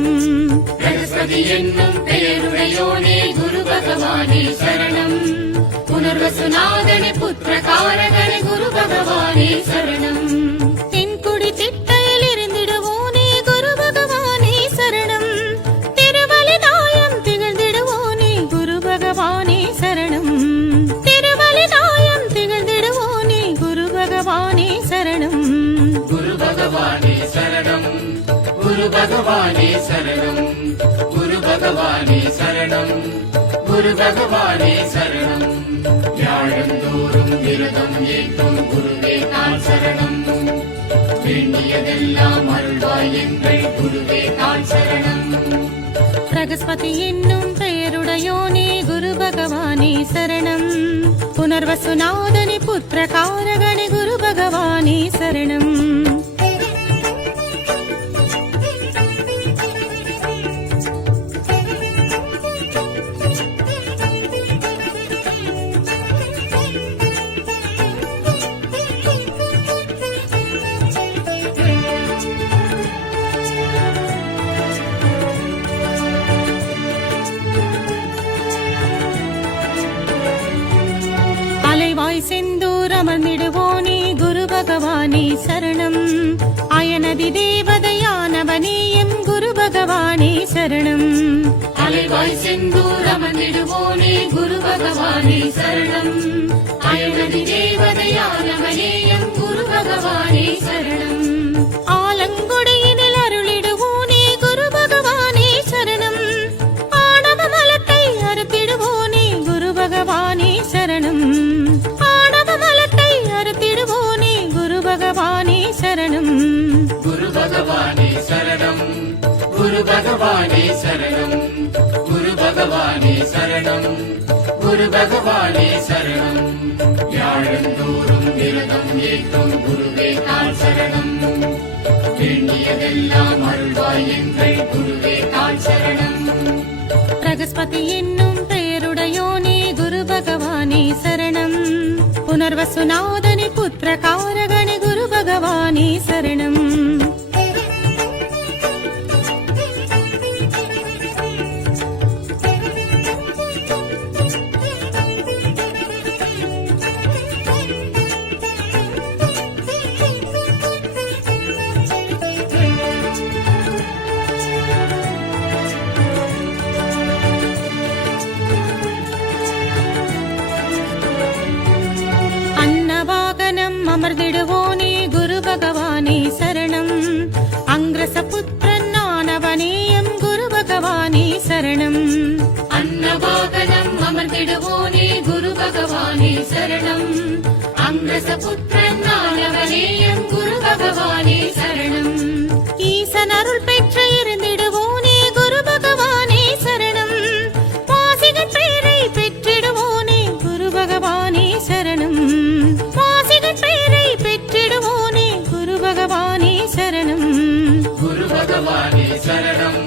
சரணம் பிரகஸ்பதி என்னும் பெயருடையோனே குரு பகவானே சரணம். புனர்வசுநாதனே புத்திர காரகணே குரு பகவானே சரணம். பகவானே சரணம். குரு பகவானே சரணம். குரு பகவானே சரணம். வியாழந்தோறும் விரதம் ஏற்றும் குருவே தான் சரணம். வேண்டியதெல்லாம் அருள்வாய் எங்கள் குருவே தான் சரணம். பிரகஸ்பதி என்னும் பெயருடையோனே குரு பகவானே சரணம். புனர்வசுநாதனி புத்திர காரகணி குரு பகவானே சரணம். பகவானே சரணம். அயனதி தேவதையானவனே எம் குரு பகவானே சரணம். அலைவாய் செந்தூர் குரு பகவானே சரணம். அயனதி தேவதையானவனே எம் குரு பகவானே சரணம். பகவானே சரணம். குரு பகவானே சரணம். குரு பகவானே சரணம். வியாழந்தோறும் விரதம் ஏற்றும் குருவே தான் சரணம். வேண்டியதெல்லாம் அருள்வாய் எங்கள் குருவே தான் சரணம். பிரகஸ்பதி என்னும் பெயருடையோனே குரு பகவானே சரணம். புனர்வசுநாதனி புத்திர அங்கிரச புத்திரன் ஆனவனேயம் குரு பகவானே சரணம். ஈசன் அருள் பெற்று இருந்திடுவோனே குரு பகவானே சரணம். வாசிகன் பெயரை பெற்றிடுவோனே குரு பகவானே சரணம். வாசிகன் பெயரை பெற்றிடுவோனே குரு பகவானே சரணம். குரு பகவானே சரணம்.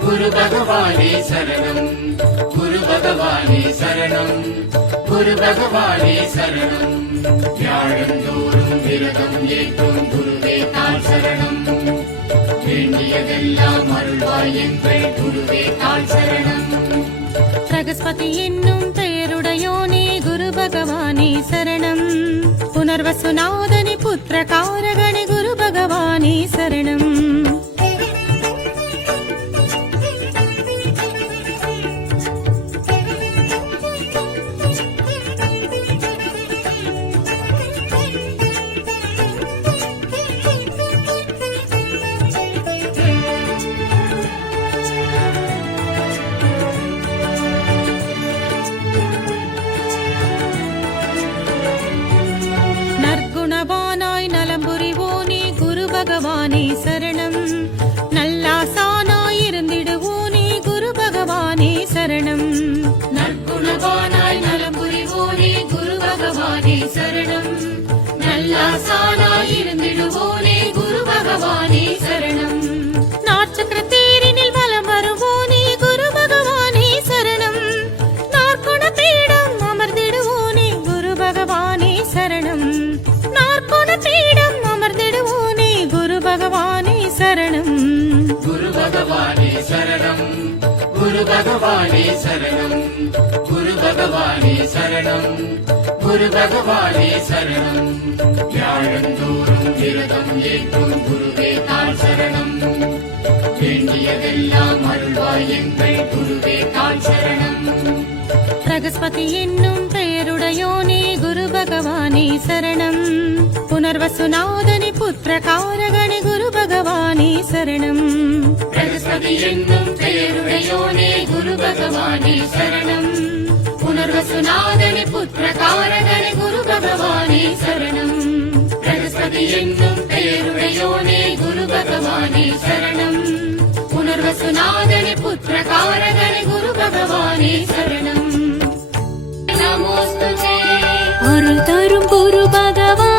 குரு பகவானே சரணம். குரு பகவானே சரணம். குரு பகவானே சரணம். வியாழந்தோறும் விரதம் ஏற்றும் குருவே தான் சரணம். வேண்டியதெல்லாம் அருள்வாய் எங்கள் குருவே சரணம். பிரகஸ்பதி என்னும் பெயருடையோனே குரு பகவானே சரணம். புனர்வசுநாதனி புத்திர காரகணி குரு பகவானே சரணம். சரணம். நல்லாசானா இருந்திடுவோனே குரு பகவானே சரணம். நற்குணவானாய் நலம் புரிவோனே குரு பகவானே சரணம். நல்லாசானாய் சரணம். குரு பகவானே சரணம். குரு பகவானே சரணம். குரு பகவானே சரணம். வியாழந்தோறும் விரதம் ஏற்றும் குருவே தாள் சரணம். வேண்டியதெல்லாம் அருள்வாய் எங்கள் குருவே தாள் சரணம். பிரகஸ்பதி என்னும் பெயருடையோனே குரு பகவானே சரணம். புனர்வசுநாதனி புத்திரகாரகணி குரு பகவானே சரணம். பிரகஸ்பதி என்னும் பெயருடையோனே குரு பகவானே சரணம். பிரகஸ்பதி என்னும் பெயருடையோனே குரு பகவானே சரணம். புனர்வசுநாதனி புத்திரகாரகனி குரு பகவானே சரணம். நமோஸ்து அருள் தரும் குரு பகவான்.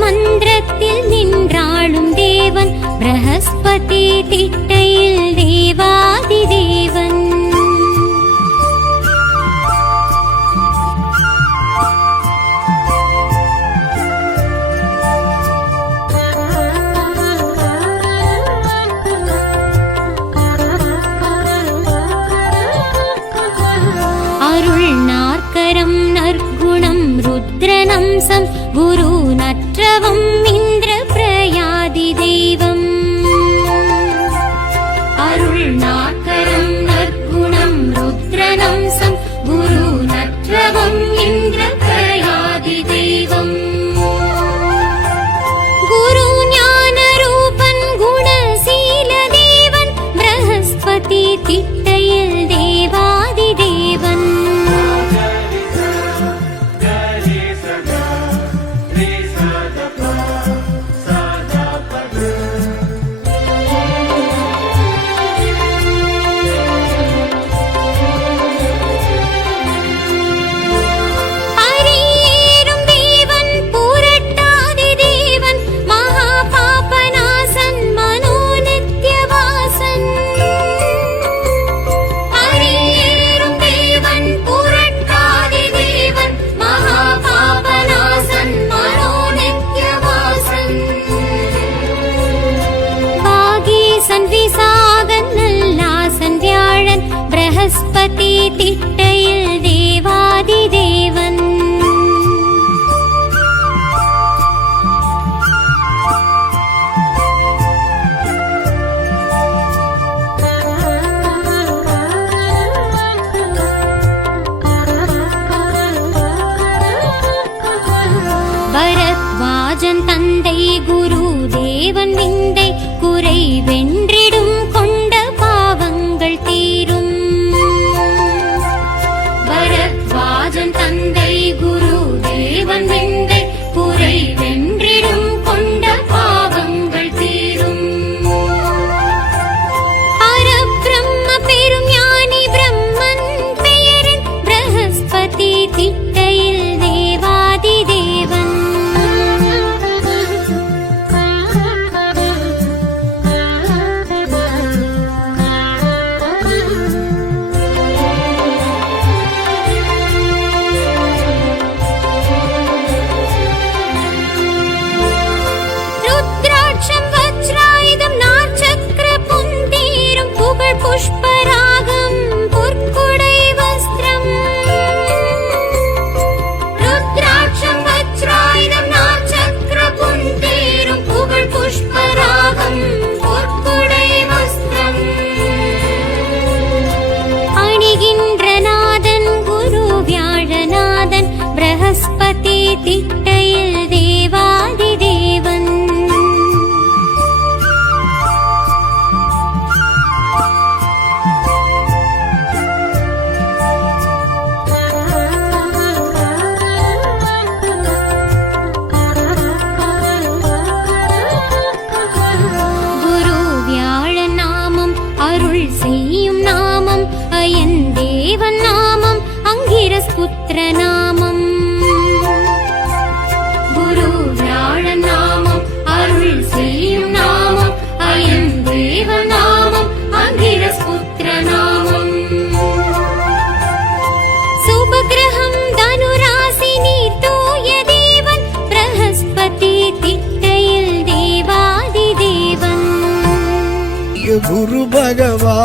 மந்திரத்தில் நின்றாளும் தேவன் பிரகஸ்பதி திட்டையில் தேவாதி தேவன்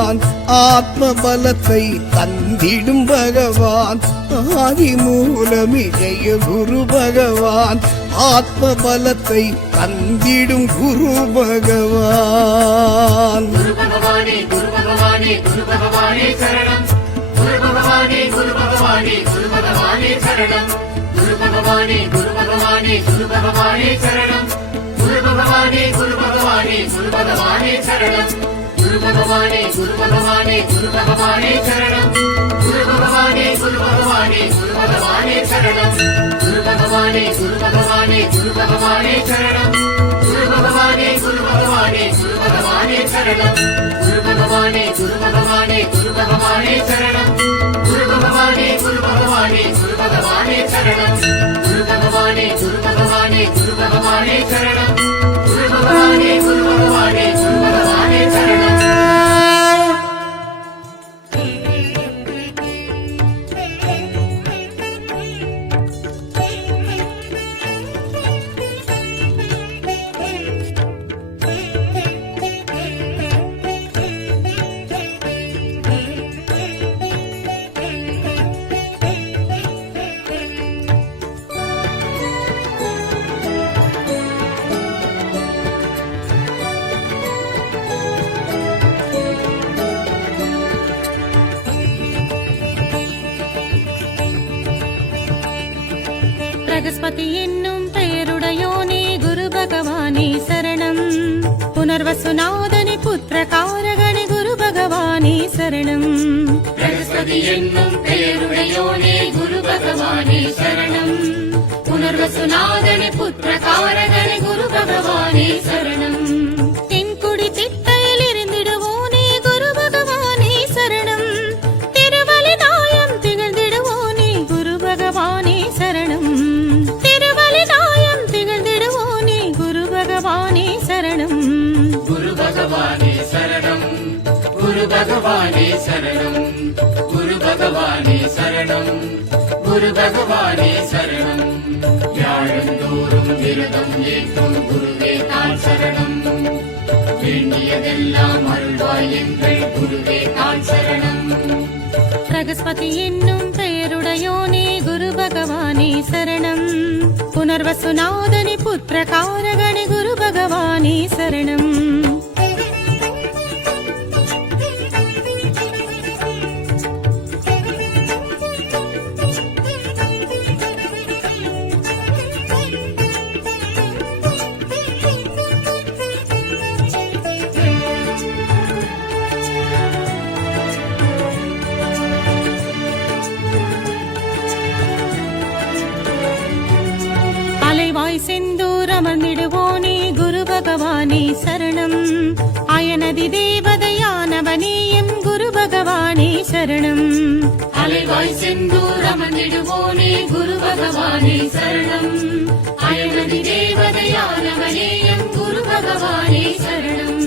பகவான் ஆத்ம பலத்தை தந்திடும் பகவான். ஆதி மூலமே ஜெய குரு பகவான். ஆத்ம பலத்தை தந்திடும் குரு பகவான். குரு பகவானே குரு பகவானே குரு பகவானே சரணம். குரு பகவானே குரு பகவானே குரு பகவானே சரணம். குரு பகவானே குரு பகவானே குரு பகவானே சரணம். குரு பகவானே குரு பகவானே குரு பகவானே சரணம். குரு பகவானே குரு பகவானே குரு பகவானே சரணம் குரு பகவானே குரு பகவானே குரு பகவானே சரணம் குரு பகவானே குரு பகவானே குரு பகவானே சரணம் குரு பகவானே குரு பகவானே குரு பகவானே சரணம் குரு பகவானே குரு பகவானே குரு பகவானே சரணம் குரு பகவானே குரு பகவானே குரு பகவானே சரணம் குரு பகவானே குரு பகவானே குரு பகவானே சரணம் குரு பகவானே குரு பகவானே புனர்வசுநாதனி புத்திர காரகணி குரு பகவானே சரணம். பிரகஸ்பதி என்னும் பெயருடையோனே குரு பகவானே சரணம். புனர்வசுநாதனி புத்திர காரகணி குரு பகவானே சரணம். பகவானே சரணம். குரு பகவானே சரணம். குரு பகவானே சரணம். யாழந்தோறும் விரதம் ஏற்றும் குருவே தான் சரணம். வேண்டியதெல்லாம் அருள்வாய் எங்கள் குருவே தான் சரணம். பிரகஸ்பதி என்னும் பெயருடையோனே குரு பகவானே சரணம். புனர்வசுநாதனி புத்திர காரகணி குரு பகவானே சரணம். அலைவாய் செந்தூர் அமர்ந்திடுவோனே குரு பகவானே சரணம். அயனதி தேவதையானவனே எம் குரு பகவானே சரணம்.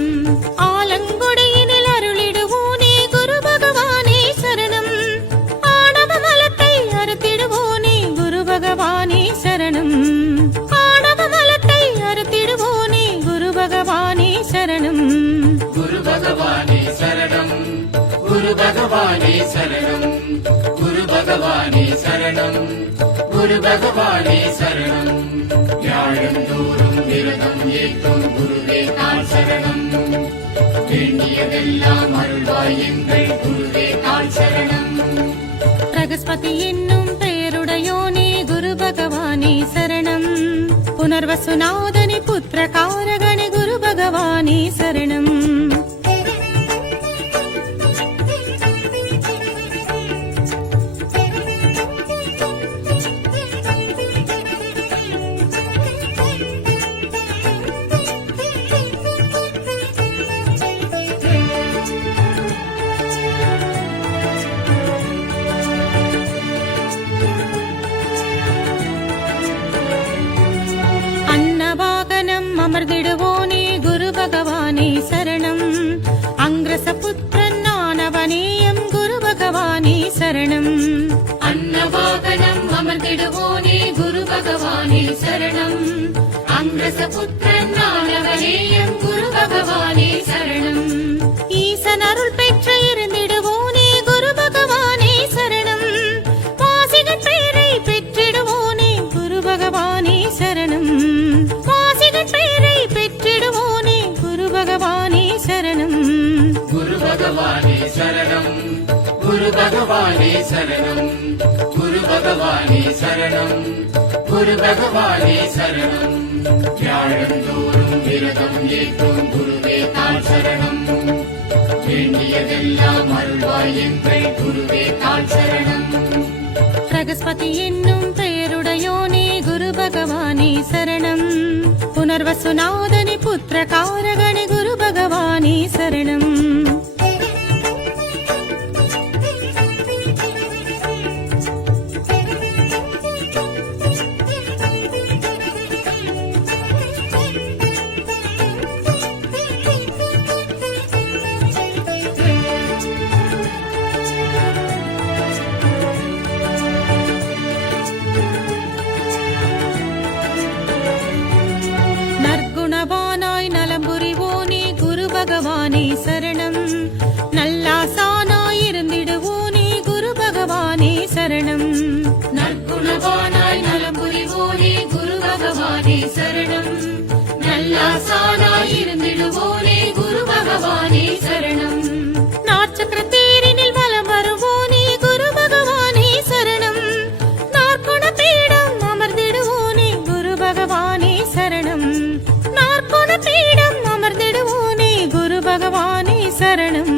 ஆலங்குடியினில் அருளிடுவோனே குரு பகவானே சரணம். ஆணவ மலத்தை அறுத்திடுவோனே குரு பகவானே சரணம். ஆணவ மலத்தை அறுத்திடுவோனே குரு பகவானே சரணம். குரு பகவானே சரணம். குரு பகவானே சரணம். குரு பகவானே சரணம் குரு பகவானே சரணம் யாழந்தோறும் விரதம் ஏற்றும் குருவே தான் சரணம் வேண்டியதெல்லாம் அருள்வாய் எங்கள் குருவே தான் சரணம் பிரகஸ்பதி என்னும் பெயருடையோனே குரு பகவானே சரணம் പുനർവസുനാഥനി പുത്രകാരകണി ഗുരു ഭഗവാനേ ശരണം அன்னவாகனம் அமர்ந்திடுவோனே குரு பகவானே சரணம் அங்கிரசபுத்திரன் ஆனவனேயம் குரு பகவானே சரணம் அன்னவாகனம் அமர்ந்திடுவோனே குரு பகவானே சரணம் அங்கிரசபுத்திரன் ஆனவனேயம் குரு பகவானே சரணம் ஈசன் அருள் குரு பகவானே சரணம். குரு பகவானே சரணம். குரு பகவானே சரணம். வியாழந்தோறும் விரதம் ஏற்றும் குருவே தான் சரணம். வேண்டியதெல்லாம் அருள்வாய் எங்கள் குருவே தான் சரணம். பிரகஸ்பதி என்னும் பெயருடையோனே குரு பகவானே சரணம். புனர்வசுநாதனி புத்திரகாரகணி குரு பகவானே சரணம். சரணம் நல்லாசானாய் இருந்திடுவோனே குரு பகவானே சரணம் நாற்சக்கர தேரினில் வலம் வருவோனே குரு பகவானே சரணம் நாற்குண பீடம் அமர்ந்திடுவோனே குரு பகவானே சரணம் நாற்குண பீடம் அமர்ந்திடுவோனே குரு பகவானே சரணம்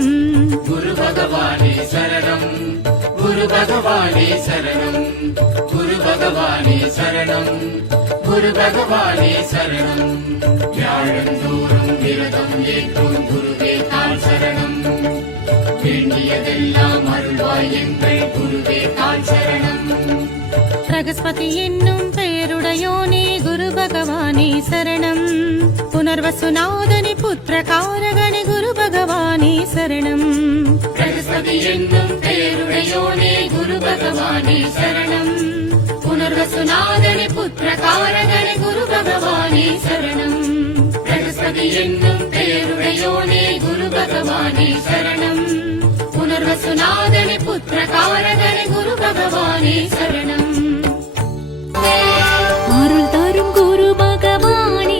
குரு பகவானே சரணம் குரு பகவானே சரணம் குரு பகவானே சரணம் குரு பகவானே சரணம் வியாழந்தோறும் விரதம் ஏற்றும் குருவே தாழ் சரணம் வேண்டியதெல்லாம் அருள்வாய் எங்கள் குருவே தாழ் சரணம் பிரகஸ்பதி என்னும் பெயருடையோனே குரு பகவானே சரணம். புனர்வசுநாதனி புத்திரகாரகணி குரு பகவானே சரணம். பிரகஸ்பதி என்னும் பெயருடையோனே குரு பகவானே சரணம். புனர்வசுநாதனி புத்திரகாரகணி குரு பகவானே சரணம். பிரகஸ்பதி என்னும் பெயருடையோனே குரு பகவானே சரணம். புனர்வசுநாதனி புத்திரகாரகணி குரு பகவானே சரணம். அருள் தரும் குரு பகவானே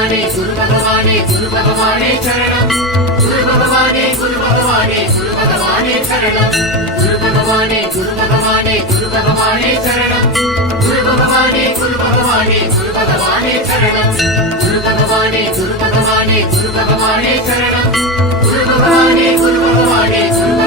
பகவானே குரு பகவானே குரு பகவானே சரணம். குரு பகவானே குரு பகவானே குரு பகவானே சரணம். குரு பகவானே குரு பகவானே குரு பகவானே சரணம். குரு பகவானே குரு பகவானே குரு பகவானே சரணம். குரு பகவானே குரு பகவானே குரு பகவானே சரணம். குரு பகவானே குரு பகவானே குரு